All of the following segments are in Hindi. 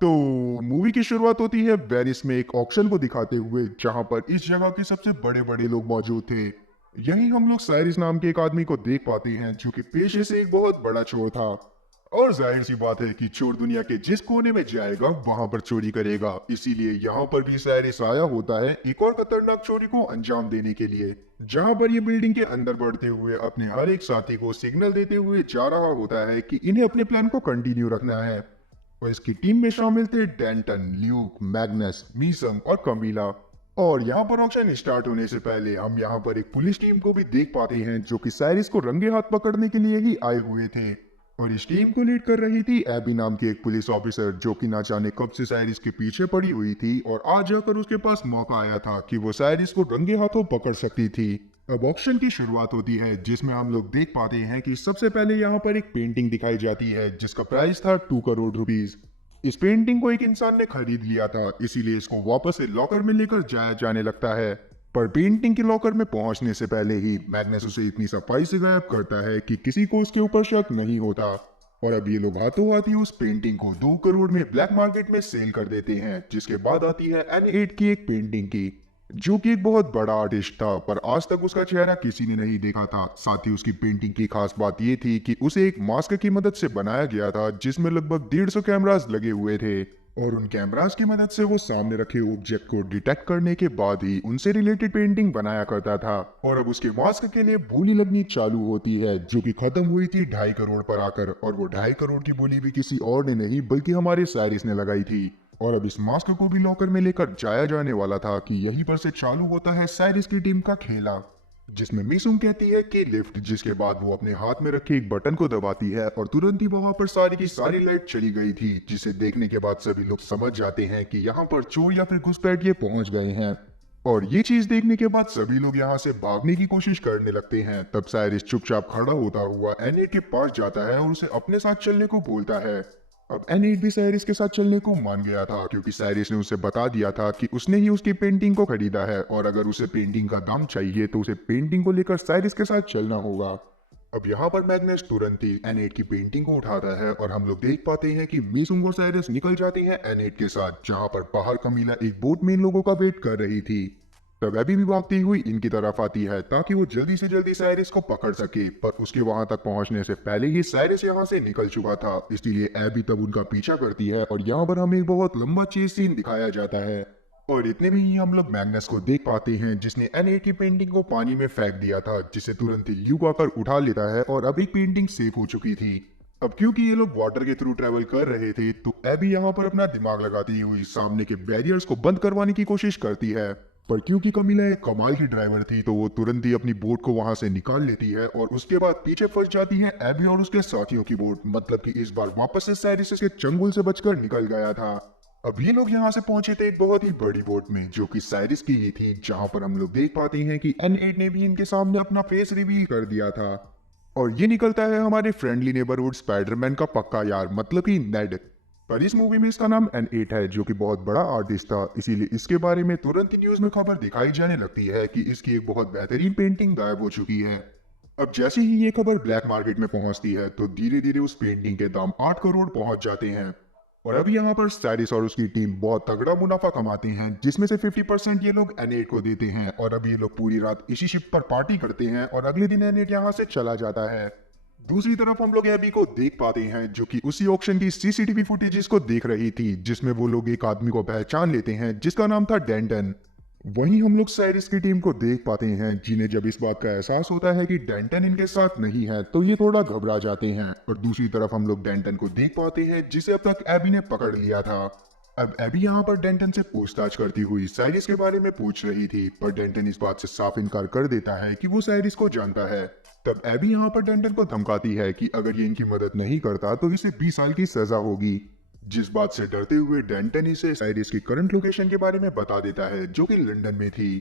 तो मूवी की शुरुआत होती है वेनिस में एक ऑक्शन को दिखाते हुए, जहां पर इस जगह के सबसे बड़े बड़े लोग मौजूद थे। यहीं हम लोग साइरिस नाम के एक आदमी को देख पाते हैं जो कि पेशे से एक बहुत बड़ा चोर था। और जाहिर सी बात है कि चोर दुनिया के जिस कोने में जाएगा वहां पर चोरी करेगा, इसीलिए यहाँ पर भी साइरिस आया होता है एक और खतरनाक चोरी को अंजाम देने के लिए। जहां पर ये बिल्डिंग के अंदर बढ़ते हुए अपने हर एक साथी को सिग्नल देते हुए जा रहा होता है कि इन्हें अपने प्लान को कंटिन्यू रखना है। और इसकी टीम में शामिल थे डेंटन, ल्यूक, मैग्नस, मीसम और कमीला। और यहाँ पर ऑक्शन स्टार्ट होने से पहले हम यहाँ पर एक पुलिस टीम को भी देख पाते हैं जो कि साइरिस को रंगे हाथ पकड़ने के लिए ही आए हुए थे। और इस टीम को लीड कर रही थी एबी नाम की एक पुलिस ऑफिसर, जो कि ना जाने कब से साइरिस के पीछे पड़ी हुई थी और आज जाकर उसके पास मौका आया था कि वो साइरिस को रंगे हाथों पकड़ सकती थी। अब ऑक्शन की शुरुआत होती है जिसमें हम लोग देख पाते हैं कि सबसे पहले यहाँ पर एक पेंटिंग दिखाई जाती है जिसका प्राइस था 2 करोड़ रुपीज। इस पेंटिंग को एक इंसान ने खरीद लिया था, इसीलिए इसको वापस से लॉकर में लेकर जाया जाने लगता है। पर पेंटिंग के लॉकर में पहुंचने से पहले ही मैग्नस उसे इतनी सफाई से गायब करता है कि किसी को उसके ऊपर शक नहीं होता। और अब ये लोग हाथों हाथ ही उस पेंटिंग को 2 करोड़ में ब्लैक मार्केट में सेल कर देते हैं। जिसके बाद आती है N8 की एक पेंटिंग की, जो कि एक बहुत बड़ा आर्टिस्ट था, पर आज तक उसका चेहरा किसी ने नहीं देखा था। साथ ही उसकी पेंटिंग की खास बात ये थी कि उसे एक मास्क की मदद से बनाया गया था जिसमें लगभग 150 कैमरास लगे हुए थे। और उन कैमरास की मदद से वो सामने रखे ऑब्जेक्ट को डिटेक्ट करने के बाद ही उनसे रिलेटेड पेंटिंग बनाया करता था। और अब उसके मास्क के लिए बोली लगनी चालू होती है, जो कि खत्म हुई थी 2.5 करोड़ पर आकर। और वो 2.5 करोड़ की बोली भी किसी और ने नहीं बल्कि हमारे साइरिस ने लगाई थी। और अब इस मास्क को भी लॉकर में लेकर जाया जाने वाला था कि यहीं पर से चालू होता है साइरिस की टीम का खेला, जिसमें मिसुम कहती है कि लिफ्ट, जिसके बाद वो अपने हाथ में रखे एक बटन को दबाती है और तुरंत ही वहां पर सारी की सारी लाइट चली गई थी। जिसे देखने के बाद सभी लोग समझ जाते हैं कि यहाँ पर चोर या फिर घुसपैठ ये पहुंच गए हैं। और ये चीज देखने के बाद सभी लोग यहाँ से भागने की कोशिश करने लगते हैं। तब साइरिस चुपचाप खड़ा होता हुआ एनेट के पास जाता है और उसे अपने साथ चलने को बोलता है। अब एनेट भी साइरिस के साथ चलने को मान गया था, क्योंकि साइरिस ने उसे बता दिया था कि उसने ही उसकी पेंटिंग को खरीदा है और अगर उसे पेंटिंग का दाम चाहिए तो उसे पेंटिंग को लेकर साइरिस के साथ चलना होगा। अब यहाँ पर मैग्नस तुरंत ही एनेट की पेंटिंग को उठाता है और हम लोग देख पाते हैं कि मीसुंग और साइरिस निकल जाते हैं एनेट के साथ, जहाँ पर बाहर कमीला एक बोट में इन लोगों का वेट कर रही थी। तब एबी भी भागती हुई इनकी तरफ आती है ताकि वो जल्दी से जल्दी साइरिस को पकड़ सके, पर उसके वहां तक पहुंचने से पहले ही साइरिस यहाँ से निकल चुका था। इसलिए एबी तब उनका पीछा करती है और यहाँ पर हमें एक बहुत लंबा चेज सीन दिखाया जाता है। और इतने में ही हम लोग मैग्नस को देख पाते हैं जिसने N8 की पेंटिंग को पानी में फेंक दिया था, जिसे तुरंत ही ल्यूक आकर उठा लेता है और अब एक पेंटिंग सेफ हो चुकी थी। अब क्योंकि ये लोग वाटर के थ्रू ट्रेवल कर रहे थे तो एबी यहाँ पर अपना दिमाग लगाती हुई सामने के बैरियर्स को बंद करवाने की कोशिश करती है। पर क्योंकि कमीला एक कमाल की ड्राइवर थी तो वो तुरंत ही अपनी बोट को वहां से निकाल लेती है और उसके बाद पीछे फंस जाती है एबी और उसके साथियों की बोट। मतलब कि इस बार वापस से साइरिस के चंगुल से बचकर निकल गया था। अब ये लोग यहाँ से पहुंचे थे एक बहुत ही बड़ी बोट में, जो कि साइरिस की ही थी, जहां पर हम लोग देख पाते हैं कि N8 ने भी इनके सामने अपना फेस रिवील कर दिया था। और ये निकलता है हमारे फ्रेंडली नेबरहुड स्पाइडरमैन का पक्का यार, मतलब कि नेड। पर इस मूवी में इसका नाम N8 है, जो कि बहुत बड़ा आर्टिस्ट था, इसीलिए इसके बारे में तुरंत ही न्यूज में खबर दिखाई जाने लगती है कि इसकी एक बहुत बेहतरीन पेंटिंग गायब हो चुकी है। अब जैसे ही ये खबर ब्लैक मार्केट में पहुंचती है तो धीरे धीरे उस पेंटिंग के दाम 8 करोड़ पहुंच जाते हैं। और अब यहाँ पर साइरिस और उसकी टीम बहुत तगड़ा मुनाफा कमाते हैं, जिसमें से 50% ये लोग N8 को देते हैं। और अब ये लोग पूरी रात इसी शिप पर पार्टी करते हैं और अगले दिन N8 यहाँ से चला जाता है। दूसरी तरफ हम लोग एबी को देख पाते हैं, जो कि उसी ऑक्शन की सीसीटीवी फुटेजेस को देख रही थी, जिसमें वो लोग एक आदमी को पहचान लेते हैं जिसका नाम था डेंटन। वहीं हम लोग साइरिस की टीम को देख पाते हैं, जिन्हें जब इस बात का एहसास होता है कि डेंटन इनके साथ नहीं है तो ये थोड़ा घबरा जाते हैं। और दूसरी तरफ हम लोग डेंटन को देख पाते हैं जिसे अब तक एबी ने पकड़ लिया था। अब एबी यहाँ पर डेंटन से पूछताछ करती हुई साइरिस के बारे में पूछ रही थी, पर डेंटन इस बात से साफ इनकार कर देता है कि वो साइरिस को जानता है। तब एबी यहाँ पर डेंटन को धमकाती है कि अगर ये इनकी मदद नहीं करता तो इसे 20 साल की सजा होगी। जिस बात से डरते हुए डेंटन इसे साइरिस की करंट लोकेशन के बारे में बता देता है, जो कि लंदन में थी।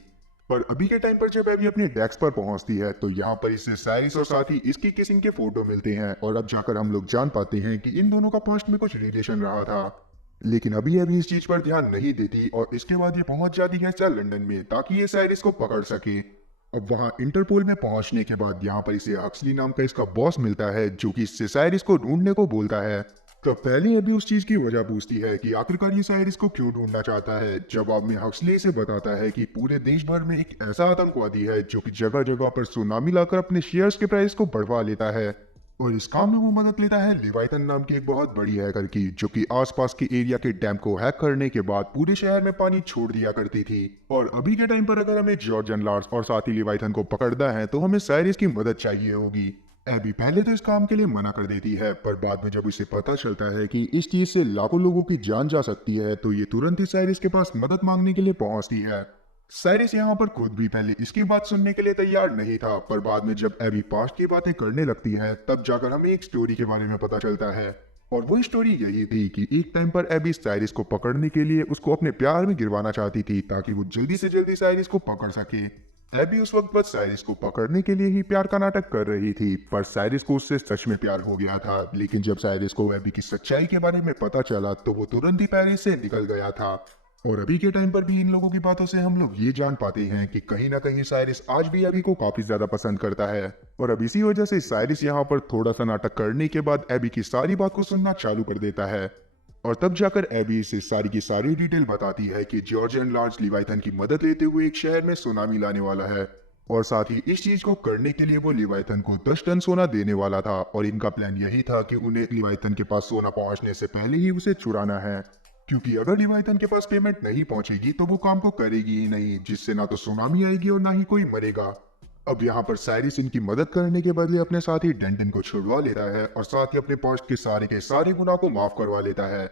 पर अभी के टाइम पर जब एबी अपने डेस्क पर पहुंचती है तो यहाँ पर इसे साइरिस और साथ ही इसकी किसिंग के फोटो मिलते हैं। और अब जाकर हम लोग जान पाते हैं कि इन दोनों का पास्ट में कुछ रिलेशन रहा था। लेकिन अभी अभी इस चीज पर ध्यान नहीं देती और इसके बाद ये पहुंच जाती है सर लंदन में, ताकि ये साइरिस को पकड़ सके। अब वहां इंटरपोल में पहुंचने के बाद यहाँ पर इसे हक्सली नाम का इसका बॉस मिलता है, जो कि इससे साइरिस को ढूंढने को बोलता है। तो पहले अभी उस चीज की वजह पूछती है कि आखिरकार ये साइरिस को क्यों ढूंढना चाहता है। जवाब में हक्सले से बताता है कि पूरे देश भर में एक ऐसा आतंकवादी है जो कि जगह जगह पर सुनामी लाकर अपने शेयर्स के प्राइस को बढ़वा लेता है, और इस काम में वो मदद लेता है लिवाइथन नाम की एक बहुत बड़ी हैकर की, जो कि आसपास के एरिया के डैम को हैक करने के बाद पूरे शहर में पानी छोड़ दिया करती थी। और अभी के टाइम पर अगर हमें जॉर्जन लार्स और साथ ही लिवाइथन को पकड़ना है तो हमें साइरिस की मदद चाहिए होगी। एबी पहले तो इस काम के लिए मना कर देती है, पर बाद में जब उसे पता चलता है कि इस चीज से लाखों लोगों की जान जा सकती है तो ये तुरंत ही साइरिस के पास मदद मांगने के लिए पहुंचती है। साइरिस यहाँ पर खुद भी पहले इसकी बात सुनने के लिए तैयार नहीं था, पर बाद में जब एबी पास्ट की बातें करने लगती है तब जाकर हमें एक स्टोरी के बारे में पता चलता है। और वो स्टोरी यही थी कि एक टाइम पर एबी साइरिस को पकड़ने के लिए उसको अपने प्यार में गिरवाना चाहती थी ताकि वो जल्दी से जल्दी साइरिस को पकड़ सके। एबी उस वक्त बस साइरिस को पकड़ने के लिए ही प्यार का नाटक कर रही थी, पर साइरिस को उससे सच में प्यार हो गया था। लेकिन जब साइरिस को एबी की सच्चाई के बारे में पता चला तो वो तुरंत ही पेरिस से निकल गया था। और अभी के टाइम पर भी इन लोगों की बातों से हम लोग ये जान पाते हैं कि कहीं ना कहीं साइरिस आज भी एबी को काफी ज्यादा पसंद करता है। और अब इसी वजह से साइरिस यहाँ पर थोड़ा सा नाटक करने के बाद एबी की सारी बात को सुनना चालू कर देता है। और तब जाकर एबी इसे सारी की सारी डिटेल बताती है कि जॉर्जियन लार्ज लिवाइथन की मदद लेते हुए एक शहर में सुनामी लाने वाला है, और साथ ही इस चीज को करने के लिए वो लिवाइथन को 10 टन सोना देने वाला था। और इनका प्लान यही था कि उन्हें लिवाइथन के पास सोना पहुंचने से पहले ही उसे चुराना है, क्योंकि अगर लिवाइथन के पास पेमेंट नहीं पहुंचेगी तो वो काम को करेगी ही नहीं, जिससे ना तो सुनामी आएगी और ना ही कोई मरेगा। अब यहाँ पर साइरिस इनकी मदद करने के बदले अपने साथी डेंटन को छुड़वा लेता है और साथ ही अपने पास्ट के सारे गुनाह को माफ करवा लेता है।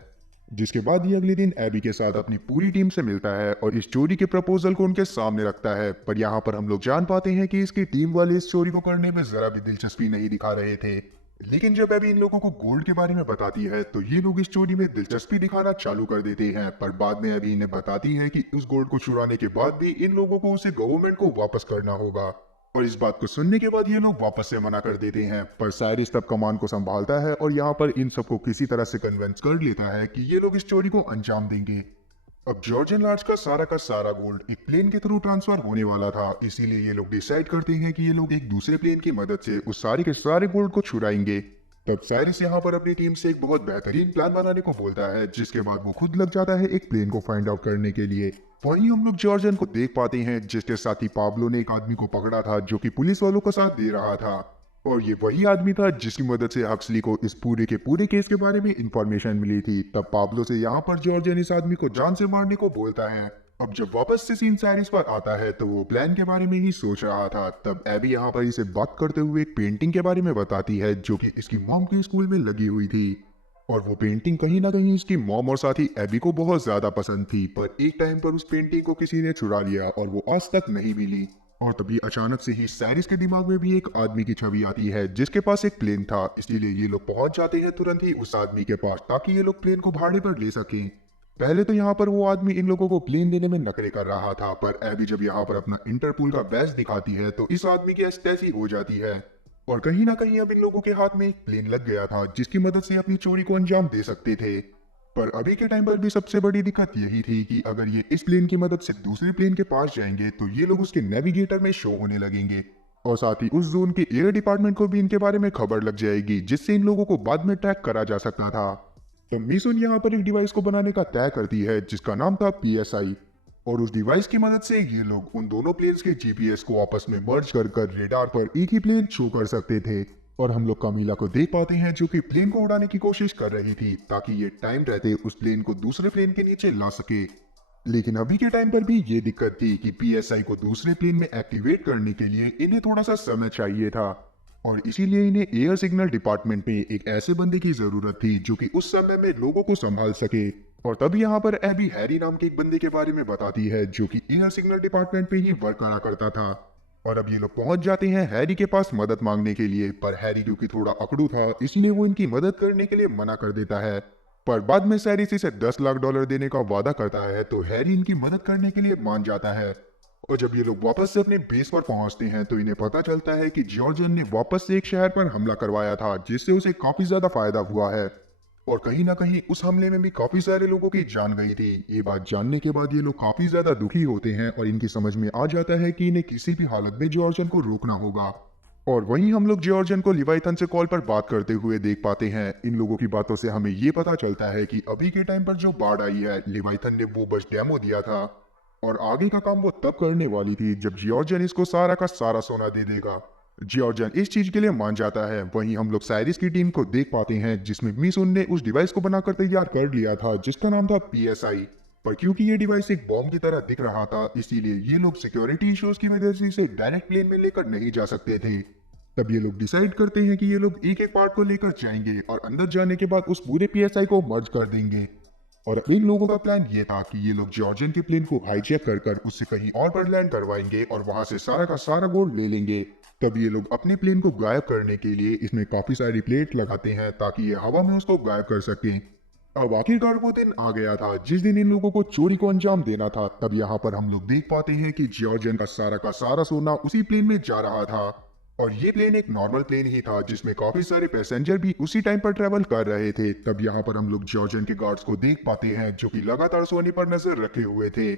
जिसके बाद ये अगले दिन एबी के साथ अपनी पूरी टीम से मिलता है और इस चोरी के प्रपोजल को उनके सामने रखता है। पर यहाँ पर हम लोग जान पाते हैं कि इसकी टीम वाले इस चोरी को करने में जरा भी दिलचस्पी नहीं दिखा रहे थे। लेकिन जब एबी इन लोगों को गोल्ड के बारे में बताती है तो ये लोग इस चोरी में दिलचस्पी दिखाना चालू कर देते हैं। पर बाद में एबी इन्हें बताती है कि उस गोल्ड को चुराने के बाद भी इन लोगों को उसे गवर्नमेंट को वापस करना होगा। और इस बात को सुनने के बाद ये लोग वापस से मना कर देते हैं। पर साइरिस तब कमान को संभालता है और यहाँ पर इन सबको किसी तरह से कन्विंस कर लेता है कि ये लोग इस चोरी को अंजाम देंगे। अब जॉर्जियन लार्ज का सारा गोल्ड एक प्लेन के थ्रू ट्रांसफर होने वाला था, इसीलिए ये लोग डिसाइड करते हैं कि ये लोग एक दूसरे प्लेन की मदद से उस सारे के सारे गोल्ड को छुड़ाएंगे। तब साइरिस यहाँ पर अपनी टीम से एक बहुत बेहतरीन प्लान बनाने को बोलता है, जिसके बाद वो खुद लग जाता है एक प्लेन को फाइंड आउट करने के लिए। वहीं हम लोग जॉर्जन को देख पाते हैं जिसके साथ ही पाब्लो ने एक आदमी को पकड़ा था जो कि पुलिस वालों का साथ दे रहा था, और ये वही आदमी था जिसकी मदद से हक्सली को इस पूरे के पूरे केस के बारे में इंफॉर्मेशन मिली थी। तब पाब्लो से यहाँ पर जॉर्जन इस आदमी को जान से मारने को बोलता है। अब जब वापस से सीन साइरिस पर आता है तो वो प्लान के बारे में ही सोच रहा था। तब एबी यहाँ पर इसे बात करते हुए एक पेंटिंग के बारे में बताती है जो कि इसकी मॉम के स्कूल में लगी हुई थी, और वो पेंटिंग कहीं ना कहीं इसकी मॉम और साथ ही एबी को बहुत ज्यादा पसंद थी। पर एक टाइम पर उस पेंटिंग को किसी ने चुरा लिया और वो आज तक नहीं मिली। और तभी अचानक से ही साइरिस के दिमाग में भी एक आदमी की छवि आती है जिसके पास एक प्लेन था, इसलिए ये लोग पहुंच जाते हैं तुरंत ही उस आदमी के पास ताकि ये लोग प्लेन को भाड़े पर ले सकें। पहले तो यहाँ पर वो आदमी इन लोगों को प्लेन देने में नखरे कर रहा था, पर एबी जब यहाँ पर अपना इंटरपोल का बैज दिखाती है तो इस आदमी की ऐसी हो जाती है। और कहीं ना कहीं अब इन लोगों के हाथ में एक प्लेन लग गया था जिसकी मदद से अपनी चोरी को अंजाम दे सकते थे। पर अभी के टाइम पर भी सबसे बड़ी दिक्कत यही थी कि अगर ये इस प्लेन की मदद से दूसरे प्लेन के पास जाएंगे तो ये लोग उसके नेविगेटर में शो होने लगेंगे, और साथ ही उस जोन के एयर डिपार्टमेंट को भी इनके बारे में खबर लग जाएगी, जिससे इन लोगों को बाद में ट्रैक करा जा सकता था। तो मिसुन यहाँ पर एक डिवाइस को बनाने का तय करती है जिसका नाम था PSI, और उस डिवाइस की मदद से ये लोग उन दोनों प्लेन्स के GPS को आपस में मर्ज कर रेडार पर एक ही प्लेन शो कर सकते थे। और हम लोग कामिला को देख पाते हैं जो कि प्लेन को उड़ाने की कोशिश कर रही थी ताकि ये टाइम रहते उस प्लेन को दूसरे प्लेन के नीचे ला सके। लेकिन अभी के टाइम पर भी ये दिक्कत थी कि PSI को दूसरे प्लेन में एक्टिवेट करने के लिए इन्हें थोड़ा सा समय चाहिए था, और इसीलिए इन्हें एयर सिग्नल डिपार्टमेंट में एक ऐसे बंदे की जरूरत थी जो कि उस समय में लोगों को संभाल सके। और तब यहाँ पर एबी हैरी नाम के एक बंदे के बारे में बताती है जो कि एयर सिग्नल डिपार्टमेंट पे ही वर्क करा करता था। और अब ये लोग पहुंच जाते हैं हैरी के पास मदद मांगने के लिए, पर हैरी क्योंकि थोड़ा अकड़ू था इसलिए वो इनकी मदद करने के लिए मना कर देता है। पर बाद में साइरिस इसे $10 लाख देने का वादा करता है तो हैरी इनकी मदद करने के लिए मान जाता है। और जब ये लोग वापस से अपने बेस पर पहुंचते हैं तो इन्हें पता चलता है कि जॉर्जन ने वापस से एक शहर पर हमला करवाया था जिससे उसे काफी ज्यादा फायदा हुआ है, और कहीं ना कहीं उस हमले में भी काफी सारे लोगों की जान गई थी। ये बात जानने के बाद ये लोग काफी ज्यादा दुखी होते हैं और इनकी समझ में आ जाता है कि इन्हें किसी भी हालत में जॉर्जन को रोकना होगा। और वहीं हम लोग जॉर्जन को लिवाइथन से कॉल पर बात करते हुए देख पाते हैं। इन लोगों की बातों से हमें ये पता चलता है कि अभी के टाइम पर जो बाढ़ आई है, लिवाइथन ने वो बस डेमो दिया था और आगे का काम वो तब करने वाली थी जब जॉर्जन इसको सारा का सारा सोना दे देगा। जॉर्जन इस चीज के लिए मान जाता है। वहीं हम लोग साइरिस की टीम को देख पाते हैं जिसमें मिसुन ने उस डिवाइस को बनाकर तैयार कर लिया था जिसका नाम था PSI। पर क्योंकि ये डिवाइस एक बॉम्ब की तरह दिख रहा था, इसीलिए ये लोग सिक्योरिटी इश्यूज की वजह से इसे डायरेक्ट प्लेन में लेकर नहीं जा सकते थे। तब ये लोग डिसाइड करते हैं कि ये लोग एक एक पार्ट को लेकर जाएंगे और अंदर जाने के बाद उस पूरे PSI को मर्ज कर देंगे। और अब इन लोगों का प्लान ये था कि ये लोग जॉर्जन के प्लेन को हाईजैक कर उससे कहीं और पर लैंड करवाएंगे और वहां से सारा का सारा गोल्ड ले लेंगे। तब ये लोग अपने प्लेन को गायब करने के लिए इसमें काफी सारी प्लेट लगाते हैं ताकि ये हवा में उसको गायब कर सकें। अब आखिरकार वो दिन आ गया था जिस दिन इन लोगों को चोरी को अंजाम देना था। तब यहाँ पर हम लोग देख पाते हैं कि जॉर्जन का सारा सोना उसी प्लेन में जा रहा था। और ये प्लेन एक नॉर्मल प्लेन ही था जिसमें काफी सारे पैसेंजर भी उसी टाइम पर ट्रेवल कर रहे थे। तब यहाँ पर हम लोग जॉर्जन के गार्ड्स को देख पाते हैं जो कि लगातार सोने पर नजर रखे हुए थे।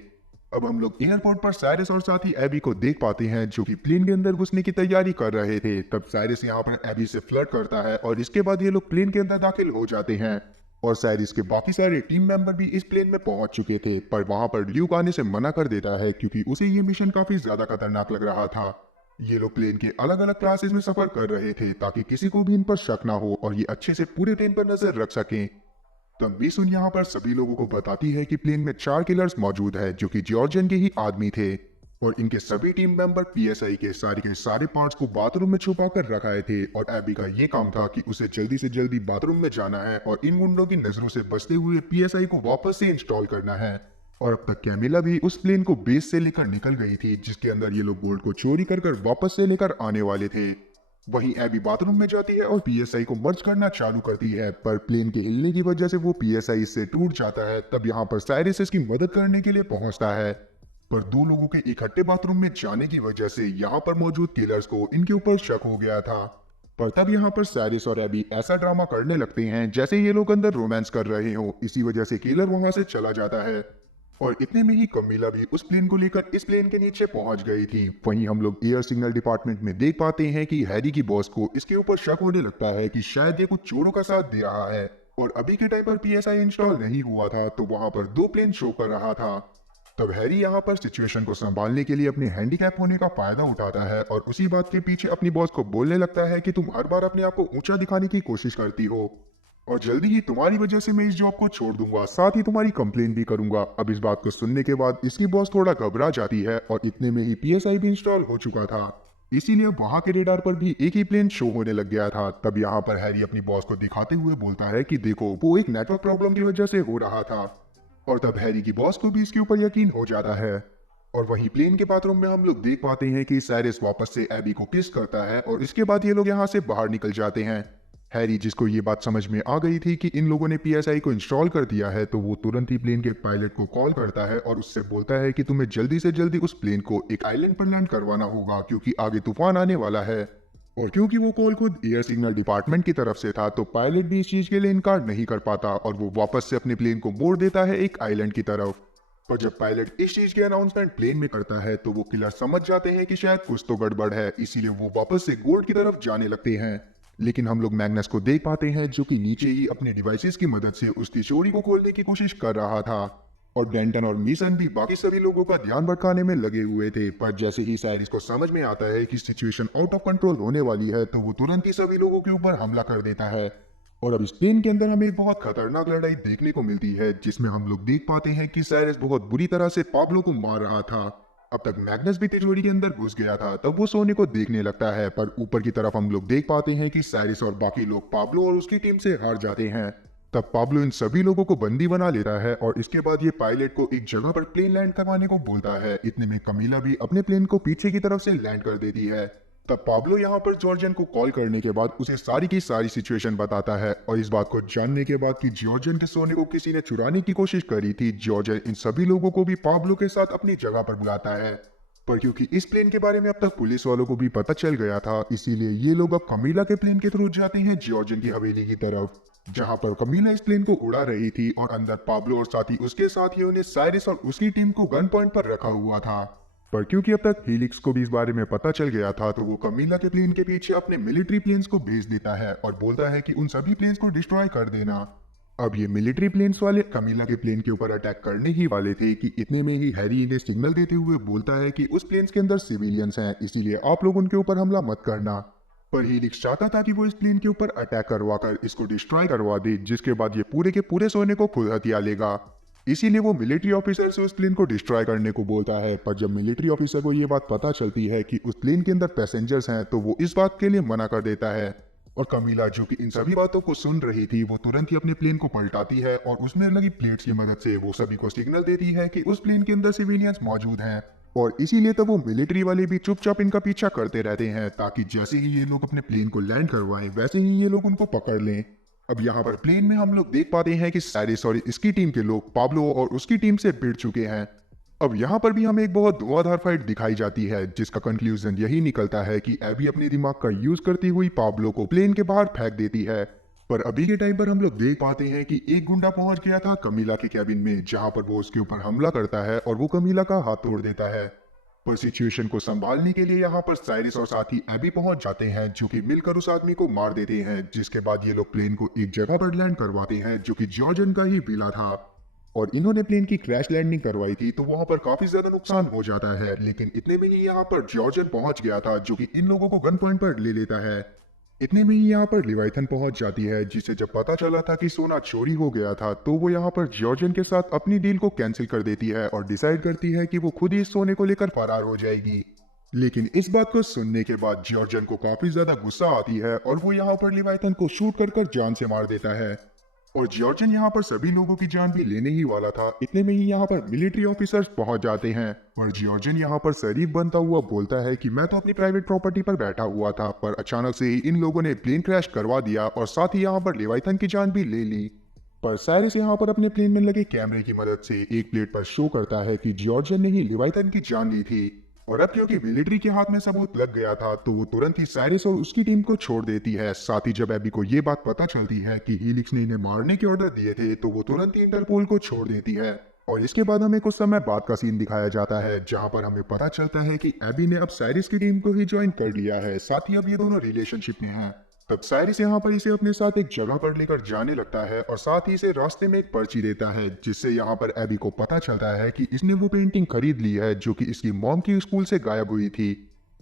अब हम लोग एयरपोर्ट पर साइरस और साथ ही एबी को देख पाते हैं जो कि प्लेन के अंदर घुसने की तैयारी कर रहे थे। तब साइरस यहाँ पर एबी से फ्लर्ट करता है और इसके बाद ये लोग प्लेन के अंदर दाखिल हो जाते हैं। और साइरस के बाकी सारे टीम मेंबर भी इस प्लेन में पहुंच चुके थे, पर वहां पर ल्यूक आने से मना कर देता है क्योंकि उसे ये मिशन काफी ज्यादा खतरनाक लग रहा था। ये लोग प्लेन के अलग अलग क्लासेस में सफर कर रहे थे ताकि किसी को भी इन पर शक ना हो और ये अच्छे से पूरे प्लेन पर नजर रख सकें। तब मिसुन यहाँ पर सभी लोगों को बताती है कि प्लेन में 4 किलर्स मौजूद है जो कि जॉर्जन के ही आदमी थे और इनके सभी टीम मेंबर PSI के सारे पार्ट्स को बाथरूम में छुपा कर रखाए थे। और एबी का ये काम था कि उसे जल्दी से जल्दी बाथरूम में जाना है और इन गुंडों की नजरों से बचते हुए PSI को वापस से इंस्टॉल करना है। और अब तक कैमिला भी उस प्लेन को बेस से लेकर निकल गई थी जिसके अंदर ये लोग गोल्ड को चोरी कर वापस से लेकर आने वाले थे। वहीं एबी बाथरूम में जाती है और PSI को मर्ज करना चालू करती है, पर प्लेन के हिलने की वजह से वो PSI इससे टूट जाता है। तब यहाँ पर साइरस इसकी मदद करने के लिए पहुंचता है, पर दो लोगों के इकट्ठे बाथरूम में जाने की वजह से यहाँ पर मौजूद किलर्स को इनके ऊपर शक हो गया था। पर तब यहाँ पर साइरस और एबी ऐसा ड्रामा करने लगते हैं जैसे ये लोग अंदर रोमांस कर रहे हो। इसी वजह से किलर वहां से चला जाता है और इतने में ही कमीला भी उस प्लेन को लेकर इस प्लेन के नीचे पहुंच गई थी। वहीं हम लोग एयर सिग्नल डिपार्टमेंट में देख पाते हैं कि हैरी की बॉस को इसके ऊपर शक होने लगता है कि शायद ये कुछ चोरों का साथ दे रहा है। और अभी के टाइम पर PSI इंस्टॉल नहीं हुआ था तो वहां पर 2 प्लेन शो कर रहा था। तब हैरी यहाँ पर सिचुएशन को संभालने के लिए अपने हैंडीकैप होने का फायदा उठाता है और उसी बात के पीछे अपनी बॉस को बोलने लगता है कि तुम हर बार अपने आप को ऊंचा दिखाने की कोशिश करती हो और जल्दी ही तुम्हारी वजह से मैं इस जॉब को छोड़ दूंगा, साथ ही तुम्हारी कंप्लेन भी करूंगा। अब इस बात को सुनने के बाद इसकी बॉस थोड़ा घबरा जाती है और इतने में ही PSI भी इंस्टॉल हो चुका था, इसीलिए वहां के रेडार पर भी एक ही प्लेन शो होने लग गया था। तब यहाँ पर हैरी अपनी बॉस को दिखाते हुए बोलता है कि देखो वो एक नेटवर्क प्रॉब्लम की वजह से हो रहा था। और तब हैरी की बॉस को भी इसके ऊपर यकीन हो जाता है। और वहीं प्लेन के बाथरूम में हम लोग देख पाते हैं कि साइरस वापस से एबी को किस करता है और इसके बाद ये लोग यहाँ से बाहर निकल जाते हैं। हैरी जिसको ये बात समझ में आ गई थी कि इन लोगों ने PSI को इंस्टॉल कर दिया है, तो वो तुरंत ही प्लेन के पायलट को कॉल करता है और उससे बोलता है कि तुम्हें जल्दी से जल्दी उस प्लेन को एक आइलैंड पर लैंड करवाना होगा क्योंकि आगे तूफान आने वाला है। और क्योंकि वो कॉल खुद एयर सिग्नल डिपार्टमेंट की तरफ से था तो पायलट भी इस चीज के लिए इनकार नहीं कर पाता और वो वापस से अपने प्लेन को मोड़ देता है एक आइलैंड की तरफ। पर जब पायलट इस चीज की अनाउंसमेंट प्लेन में करता है तो वो किलर समझ जाते हैं कि शायद कुछ तो गड़बड़ है, इसीलिए वो वापस से गोल्ड की तरफ जाने लगते हैं। लेकिन हम लोग मैग्नस को देख पाते हैं जो कि नीचे ही अपने डिवाइसेस की मदद से उस तिजोरी को खोलने की कोशिश कर रहा था। और डेंटन और मीसन भी बाकी सभी लोगों का ध्यान भटकाने में लगे हुए थे। पर जैसे ही साइरस को समझ में आता है कि सिचुएशन आउट ऑफ कंट्रोल होने वाली है तो वो तुरंत ही सभी लोगों के ऊपर हमला कर देता है। और अब इस प्लेन के अंदर हमें एक बहुत खतरनाक लड़ाई देखने को मिलती है जिसमें हम लोग देख पाते हैं कि साइरस बहुत बुरी तरह से पाब्लो को मार रहा था। अब तक मैग्नस भी तिजोरी के अंदर घुस गया था, तब वो सोने को देखने लगता है। पर ऊपर की तरफ हम लोग देख पाते हैं कि साइरस और बाकी लोग पाब्लो और उसकी टीम से हार जाते हैं। तब पाब्लो इन सभी लोगों को बंदी बना लेता है और इसके बाद ये पायलट को एक जगह पर प्लेन लैंड करवाने को बोलता है। इतने में कमीला भी अपने प्लेन को पीछे की तरफ से लैंड कर देती है। तब पाब्लो यहाँ पर जॉर्जन को कॉल करने के बाद उसे सारी की सारी सिचुएशन बताता है और इस बात को जानने के बाद कि जॉर्जन के सोने को किसी ने चुराने की कोशिश करी थी, जॉर्जन इन सभी लोगों को भी पाब्लो के साथ अपनी जगह पर बुलाता है। पर क्योंकि इस प्लेन के बारे में अब तक पुलिस वालों को भी पता चल गया था, इसीलिए ये लोग अब कमीला के प्लेन के थ्रू जाते हैं जॉर्जन की हवेली की तरफ, जहां पर कमीला इस प्लेन को उड़ा रही थी और अंदर पाब्लो और साथी उसके साथियों ने साइरस और उसकी टीम को गन पॉइंट पर रखा हुआ था। पर क्योंकि अब तक हीलिक्स को भी इस बारे में पता चल गया था, तो वो कमीला के प्लेन के पीछे अपने मिलिट्री प्लेन्स को भेज देता है और बोलता है कि उन सभी प्लेन्स को डिस्ट्रॉय कर देना। अब ये मिलिट्री प्लेन्स वाले कमीला के प्लेन के ऊपर अटैक करने ही वाले थे कि इतने में ही हैरी इन्हें सिग्नल देते हुए बोलता है कि उस प्लेन्स के अंदर सिविलियंस हैं, इसीलिए आप लोग उनके ऊपर हमला मत करना। पर हीलिक्स चाहता था कि वो इस प्लेन के ऊपर अटैक करवाकर इसको डिस्ट्रॉय करवा दे, जिसके बाद ये पूरे के पूरे सोने को खुद हथिया लेगा। इसीलिए वो मिलिट्री ऑफिसर से उस प्लेन को डिस्ट्रॉय करने को बोलता है। पर जब मिलिट्री ऑफिसर को ये बात पता चलती है कि उस प्लेन के अंदर पैसेंजर्स हैं, तो वो इस बात के लिए मना कर देता है। और कमीला, जो कि इन सभी बातों को सुन रही थी, वो तुरंत ही अपने प्लेन को पलटाती है और उसमें लगी प्लेट्स की मदद से वो सभी को सिग्नल देती है कि उस प्लेन के अंदर सिविलियंस मौजूद हैं। और इसीलिए तब वो मिलिट्री वाले भी चुपचाप इनका पीछा करते रहते हैं, ताकि जैसे ही ये लोग अपने प्लेन को लैंड करवाएं, वैसे ही ये लोग उनको पकड़ लें। अब यहाँ पर प्लेन में हम लोग देख पाते हैं कि साइरस और इसकी टीम के लोग पाब्लो और उसकी टीम से भिड़ चुके हैं। अब यहाँ पर भी हमें एक बहुत धुआंधार फाइट दिखाई जाती है, जिसका कंक्लूजन यही निकलता है कि एबी अपने दिमाग का यूज करती हुई पाब्लो को प्लेन के बाहर फेंक देती है। पर अभी के टाइम पर हम लोग देख पाते हैं कि एक गुंडा पहुंच गया था कमीला के कैबिन में, जहां पर वो उसके ऊपर हमला करता है और वो कमीला का हाथ तोड़ देता है। पर सिचुएशन को संभालने के लिए यहाँ पर साइरस और साथ ही एबी पहुंच जाते हैं, जो कि मिलकर उस आदमी को मार देते हैं। जिसके बाद ये लोग प्लेन को एक जगह पर लैंड करवाते हैं, जो कि जॉर्जन का ही विला था। और इन्होंने प्लेन की क्रैश लैंडिंग करवाई थी, तो वहां पर काफी ज्यादा नुकसान हो जाता है। लेकिन इतने में ही यहाँ पर जॉर्जन पहुंच गया था, जो कि इन लोगों को गन पॉइंट पर ले लेता है। इतने में ही यहाँ पर लिवाइथन पहुंच जाती है, जिसे जब पता चला था कि सोना चोरी हो गया था, तो वो यहाँ पर जॉर्जन के साथ अपनी डील को कैंसिल कर देती है और डिसाइड करती है कि वो खुद ही इस सोने को लेकर फरार हो जाएगी। लेकिन इस बात को सुनने के बाद जॉर्जन को काफी ज्यादा गुस्सा आती है और वो यहाँ पर लिवाइथन को शूट कर जान से मार देता है। और जॉर्जन यहाँ पर सभी लोगों की जान भी लेने ही वाला था। इतने में ही यहाँ पर मिलिट्री ऑफिसर्स पहुंच जाते हैं और जॉर्जन यहाँ पर शरीफ बनता हुआ बोलता है कि मैं तो अपनी प्राइवेट प्रॉपर्टी पर बैठा हुआ था, पर अचानक से ही इन लोगों ने प्लेन क्रैश करवा दिया और साथ ही यहाँ पर लिवाइथन की जान भी ले ली। पर साइरस यहाँ पर अपने प्लेन में लगे कैमरे की मदद से एक प्लेट पर शो करता है कि जॉर्जन ने ही लिवाइथन की जान ली थी। और अब क्योंकि मिलिट्री के हाथ में सबूत लग गया था, तो वो तुरंत ही साइरस और उसकी टीम को छोड़ देती है। साथ ही जब एबी को ये बात पता चलती है कि हीलिक्स ने इन्हें मारने के ऑर्डर दिए थे, तो वो तुरंत ही इंटरपोल को छोड़ देती है। और इसके बाद हमें कुछ समय बाद का सीन दिखाया जाता है, जहां पर हमें पता चलता है कि एबी ने अब साइरस की टीम को ही ज्वाइन कर लिया है। साथ ही अब ये दोनों रिलेशनशिप में हैं। तब साइरस यहाँ पर इसे अपने साथ एक जगह पर लेकर जाने लगता है और साथ ही इसे रास्ते में एक पर्ची देता है, जिससे यहाँ पर एबी को पता चलता है कि इसने वो पेंटिंग खरीद ली है, जो कि इसकी मॉम की स्कूल से गायब हुई थी।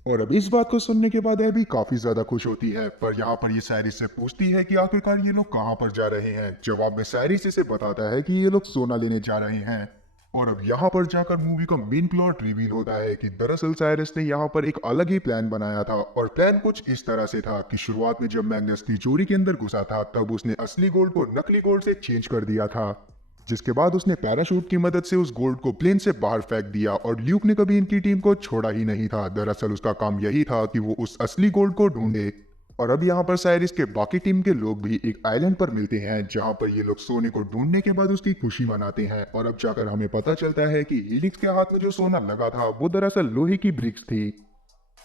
और अब इस बात को सुनने के बाद एबी काफी ज्यादा खुश होती है। पर यहाँ पर ये साइरस से पूछती है कि आखिरकार ये लोग कहाँ पर जा रहे हैं। जवाब में साइरस इसे बताता है कि ये लोग सोना लेने जा रहे हैं। और अब यहाँ पर जाकर मूवी का मेन प्लॉट रिवील होता है कि दरअसल साइरस ने यहाँ पर एक अलग ही प्लान बनाया था। और प्लान कुछ इस तरह से था कि शुरुआत में जब मैग्नस तिजोरी के अंदर घुसा था, तब उसने असली गोल्ड को नकली गोल्ड से चेंज कर दिया था। जिसके बाद उसने पैराशूट की मदद से उस गोल्ड को प्लेन से बाहर फेंक दिया और ल्यूक ने कभी इनकी टीम को छोड़ा ही नहीं था। दरअसल उसका काम यही था कि वो उस असली गोल्ड को ढूंढे। और अब यहाँ पर साइरस के बाकी टीम के लोग भी एक आइलैंड पर मिलते हैं, जहाँ पर ये लोग सोने को ढूंढने के बाद उसकी खुशी मनाते हैं। और अब जाकर हमें पता चलता है कि हीलिक्स के हाथ में जो सोना लगा था, वो दरअसल लोहे की ब्रिक्स थी।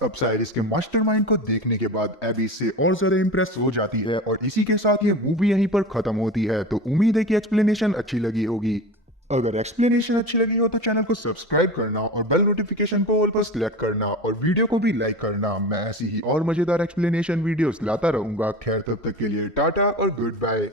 अब साइरस के मास्टरमाइंड को देखने के बाद एबी इससे और ज्यादा इंप्रेस हो जाती है और इसी के साथ ये मूवी यहीं पर खत्म होती है। तो उम्मीद है कि एक्सप्लेनेशन अच्छी लगी होगी। अगर एक्सप्लेनेशन अच्छी लगी हो तो चैनल को सब्सक्राइब करना और बेल नोटिफिकेशन को ऑल पर सिलेक्ट करना और वीडियो को भी लाइक करना। मैं ऐसी ही और मजेदार एक्सप्लेनेशन वीडियोस लाता रहूंगा। खैर, तब तक के लिए टाटा और गुड बाय।